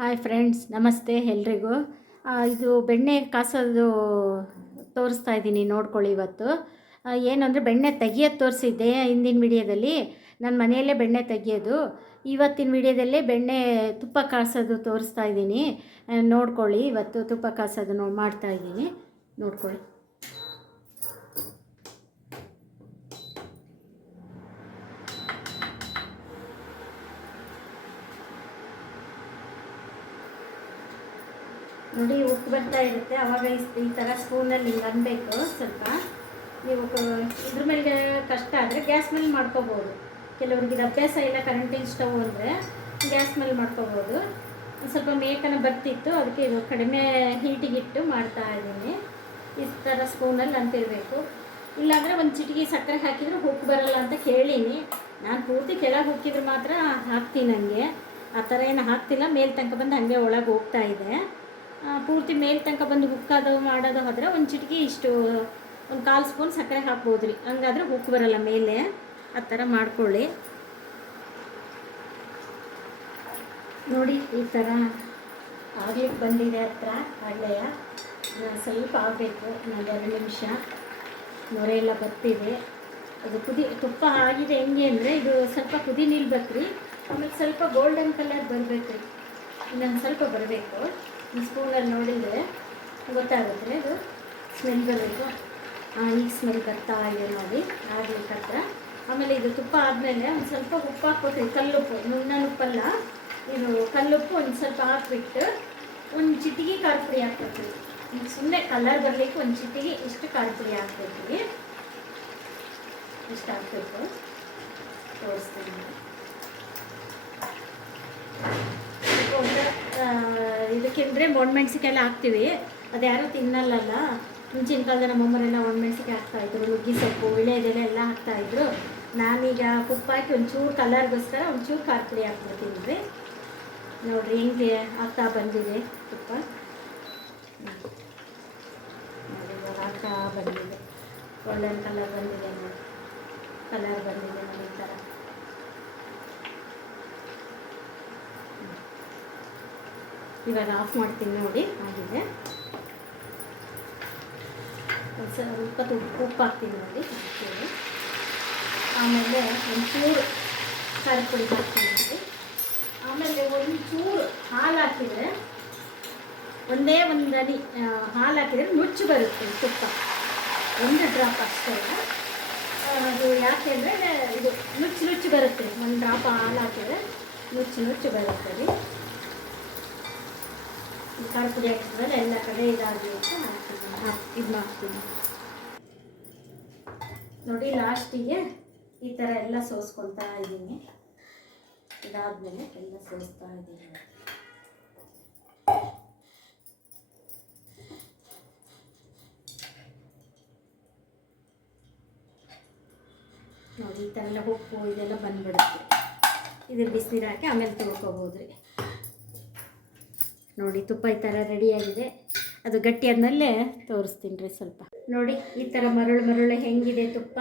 Hi friends, ನಮಸ್ತೆ ಎಲ್ರಿಗೂ. ಇದು ಬೆಣ್ಣೆ ಕಾಸೋದು ತೋರಿಸ್ತಾ ಇದ್ದೀನಿ ನೋಡ್ಕೊಳ್ಳಿ ಇವತ್ತು. ಏನಂದರೆ ಬೆಣ್ಣೆ ತೆಗಿಯೋದು ತೋರಿಸಿದ್ದೆ ಹಿಂದಿನ ವಿಡಿಯೋದಲ್ಲಿ. ನನ್ನ ಮನೆಯಲ್ಲೇ ಬೆಣ್ಣೆ ತೆಗಿಯೋದು. ಇವತ್ತಿನ ವಿಡಿಯೋದಲ್ಲಿ ಬೆಣ್ಣೆ ತುಪ್ಪ ಕಾಸೋದು ತೋರಿಸ್ತಾ ಇದ್ದೀನಿ. ನೋಡ್ಕೊಳ್ಳಿ, ಇವತ್ತು ತುಪ್ಪ ಕಾಸೋದು ಮಾಡ್ತಾ ಇದ್ದೀನಿ. ನೋಡ್ಕೊಳ್ಳಿ. ನೋಡಿ, ಉಪ್ಪು ಬರ್ತಾ ಇರುತ್ತೆ. ಅವಾಗ ಈ- ಥರ ಸ್ಪೂನಲ್ಲಿ ಹಿಂಗೆ ಅನ್ಬೇಕು ಸ್ವಲ್ಪ. ನೀವು ಇದ್ರ ಮೇಲೆ ಕಷ್ಟ ಆದರೆ ಗ್ಯಾಸ್ ಮೇಲೆ ಮಾಡ್ಕೋಬೋದು. ಕೆಲವ್ರಿಗೆ ಇದು ಅಭ್ಯಾಸ ಇಲ್ಲ ಕರೆಂಟಿನ ಸ್ಟವ್ ಅಂದರೆ ಗ್ಯಾಸ್ ಮೇಲೆ ಮಾಡ್ಕೋಬೋದು. ಸ್ವಲ್ಪ ಮೇಕನ ಬರ್ತಿತ್ತು, ಅದಕ್ಕೆ ಇದು ಕಡಿಮೆ ಹೀಟಿಗಿಟ್ಟು ಮಾಡ್ತಾ ಇದ್ದೀನಿ. ಈ ಥರ ಸ್ಪೂನಲ್ಲಿ ಅಂತಿರಬೇಕು. ಇಲ್ಲಾಂದರೆ ಒಂದು ಚಿಟಿಕೆ ಸಕ್ಕರೆ ಹಾಕಿದ್ರೆ ಹುಕ್ ಬರಲ್ಲ ಅಂತ ಕೇಳೀನಿ. ನಾನು ಪೂರ್ತಿ ಕೆಳಗೆ ಹುಕ್ಕಿದ್ರೆ ಮಾತ್ರ ಹಾಕ್ತೀನಿ ನನಗೆ ಆ ಥರ ಏನು ಹಾಕ್ತಿಲ್ಲ, ಮೇಲೆ ತನಕ ಬಂದು ಹಾಗೆ ಒಳಗೆ ಹೋಗ್ತಾ ಇದೆ. ಪೂರ್ತಿ ಮೇಲ್ ತನಕ ಬಂದು ಹುಕ್ಕೋದು ಮಾಡೋದು ಹೋದರೆ ಒಂದು ಚಿಟಿಕೆ ಇಷ್ಟು, ಒಂದು ಕಾಲು ಸ್ಪೂನ್ ಸಕ್ಕರೆ ಹಾಕ್ಬೋದು ರೀ ಹಂಗಾದ್ರೆ ಹುಕ್ ಬರಲ್ಲ ಮೇಲೆ. ಆ ಥರ ಮಾಡ್ಕೊಳ್ಳಿ. ನೋಡಿ, ಈ ಥರ ಆಗ್ಲಿಕ್ಕೆ ಬಂದಿದೆ ಹತ್ರ ಹಳ್ಳೆಯ ಸ್ವಲ್ಪ ಆಗಬೇಕು ಒಂದು ಎರಡು ನಿಮಿಷ. ನೊರೆ ಎಲ್ಲ ಬರ್ತಿದೆ. ಅದು ಕುದಿ ತುಪ್ಪ ಆಗಿದೆ ಹೆಂಗೆ ಅಂದರೆ ಇದು ಸ್ವಲ್ಪ ಕುದಿ ನಿಲ್ಬೇಕು ರೀ ಆಮೇಲೆ ಸ್ವಲ್ಪ ಗೋಲ್ಡನ್ ಕಲರ್ ಬರಬೇಕು ರೀ ಇನ್ನೊಂದು ಸ್ವಲ್ಪ ಬರಬೇಕು. ಈ ಸ್ಪೂನಲ್ಲಿ ನೋಡಿದರೆ ಗೊತ್ತಾಗುತ್ತೆ ಇದು ಸ್ಮೆಲ್ ಬರಬೇಕು ಈಗ ಸ್ಮೆಲ್ ಬರ್ತಾ ಇದೆ ನೋಡಿ ಆಗ್ಲಿಕ್ಕೆ ಹತ್ರ ಆಮೇಲೆ ಇದು ತುಪ್ಪ ಆದಮೇಲೆ ಒಂದು ಸ್ವಲ್ಪ ಉಪ್ಪು ಹಾಕ್ಕೊತೀವಿ ಕಲ್ಲುಪ್ಪು. ನುಣ್ಣ ಉಪ್ಪಲ್ಲ, ಇದು ಕಲ್ಲುಪ್ಪು ಒಂದು ಸ್ವಲ್ಪ ಹಾಕ್ಬಿಟ್ಟು ಒಂದು ಚಿಟಿಗೆ ಖಾರ ಪುಡಿ ಹಾಕ್ಕೊತೀವಿ ಈಗ ಸುಮ್ಮನೆ ಕಲರ್ ಬರಲಿಕ್ಕೆ ಒಂದು ಚಿಟಿಗೆ ಇಷ್ಟು ಖಾರ ಪುಡಿ ಹಾಕ್ಕೊತೀವಿ ಇಷ್ಟು ಹಾಕ್ಬೇಕು ತೋರಿಸ್ತೀನಿ. ಇದಕ್ಕೆಂದರೆ ಒಣಮೆಣ್ಸಿಕಾಯೆಲ್ಲ ಹಾಕ್ತೀವಿ. ಅದು ಯಾರೂ ತಿನ್ನಲ್ಲಲ್ಲ. ಮುಂಚಿನ ಕಾಲದ ನಮ್ಮಮ್ಮರೆಲ್ಲ ಒಣಮೆಣ್ಸಿಕಾಯಿ ಹಾಕ್ತಾಯಿದ್ರು ನುಗ್ಗಿ ಸೊಪ್ಪು ವಿಳೆದೆಲೆ ಎಲ್ಲ ಹಾಕ್ತಾಯಿದ್ರು ನಾನೀಗ ಕುಪ್ಪ ಹಾಕಿ ಒಂಚೂರು ಕಲರ್ಗೋಸ್ಕರ ಒಂಚೂರು ಖಾರ ಪುಡಿ ಹಾಕ್ಬಿಡ್ತೀನಿ ರೀ. ನೋಡ್ರಿ ಹೆಂಗೆ ಆಗ್ತಾ ಬಂದಿದೆ ತುಪ್ಪ. ಆಗ್ತಾ ಬಂದಿದೆ. ಒಳ್ಳೆ ಕಲರ್ ಬಂದಿದೆ ಕಲರ್ ಬಂದಿದೆ ನೋಡಿ ಈ ಥರ ಇವಾಗ ಆಫ್ ಮಾಡ್ತೀನಿ ನೋಡಿ, ಆಗಿದೆ. ಸ್ವಲ್ಪ ತುಪ್ಪ ಉಪ್ಪು ಹಾಕ್ತೀನಿ ನೋಡಿ ಆಮೇಲೆ ಒಂಚೂರು ಖಾರ ಪುಡಿ ಹಾಕ್ತೀನಿ ನೋಡಿ. ಆಮೇಲೆ ಒಂಚೂರು ಹಾಲು ಹಾಕಿದರೆ, ಒಂದೇ ಒಂದು ಅನಿ ಹಾಲು ಹಾಕಿದರೆ ನುಚ್ಚು ಬರುತ್ತೆ ತುಪ್ಪ. ಒಂದು ಡ್ರಾಪ್ ಅಷ್ಟೇ ಅದು ಯಾಕೆ ಅಂದರೆ ಇದು ನುಚ್ಚು ನುಚ್ಚು ಬರುತ್ತೆ. ಒಂದು ಡ್ರಾಪ್ ಹಾಲು ಹಾಕಿದರೆ ನುಚ್ಚು ನುಚ್ಚು ಬರುತ್ತೆ ಖಾರ ಪುಡಿ ಹಾಕಿದ್ಮೇಲೆ ಎಲ್ಲ ಕಡೆ ಇದಾಗಬೇಕು ಇದು ಮಾಡ್ತೀನಿ ನೋಡಿ ಲಾಸ್ಟಿಗೆ ಈ ಥರ ಎಲ್ಲ ಸೋಸ್ಕೊತಾ ಇದ್ದೀನಿ. ಇದಾದಮೇಲೆ ಎಲ್ಲ ಸೋಸ್ತಾ ಇದ್ದೀನಿ. ನೋಡಿ ಈ ಥರ ಎಲ್ಲ ಉಪ್ಪು ಇದೆಲ್ಲ ಬಂದ್ಬಿಡುತ್ತೆ. ಇದು ಬಿಸಿನೀರು ಹಾಕಿ ಆಮೇಲೆ ತೊಳ್ಕೊಬೋದು ರೀ ನೋಡಿ ತುಪ್ಪ ಈ ಥರ ರೆಡಿಯಾಗಿದೆ ಅದು ಗಟ್ಟಿ ಆದಮೇಲೆ ತೋರಿಸ್ತೀನಿ ರೀ ಸ್ವಲ್ಪ. ನೋಡಿ ಈ ಥರ ಮರಳು ಮರಳು ಹೆಂಗಿದೆ ತುಪ್ಪ.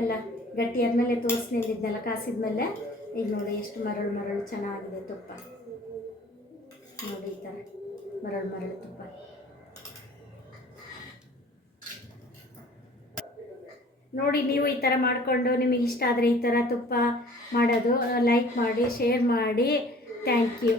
ಎಲ್ಲ ಗಟ್ಟಿ ಆದಮೇಲೆ ತೋರಿಸ್ತೀನಿ ಇದನ್ನೆಲ್ಲ ಕಾಸಿದ್ಮೇಲೆ. ಈಗ ನೋಡಿ ಎಷ್ಟು ಮರಳು ಮರಳು ಚೆನ್ನಾಗಿದೆ ತುಪ್ಪ. ನೋಡಿ ಈ ಥರ ಮರಳು ಮರಳು ತುಪ್ಪ. ನೋಡಿ ನೀವು ಈ ಥರ ಮಾಡಿಕೊಂಡು ನಿಮಗೆ ಇಷ್ಟ ಆದರೆ ಈ ಥರ ತುಪ್ಪ ಮಾಡೋದು ಲೈಕ್ ಮಾಡಿ ಶೇರ್ ಮಾಡಿ. Thank you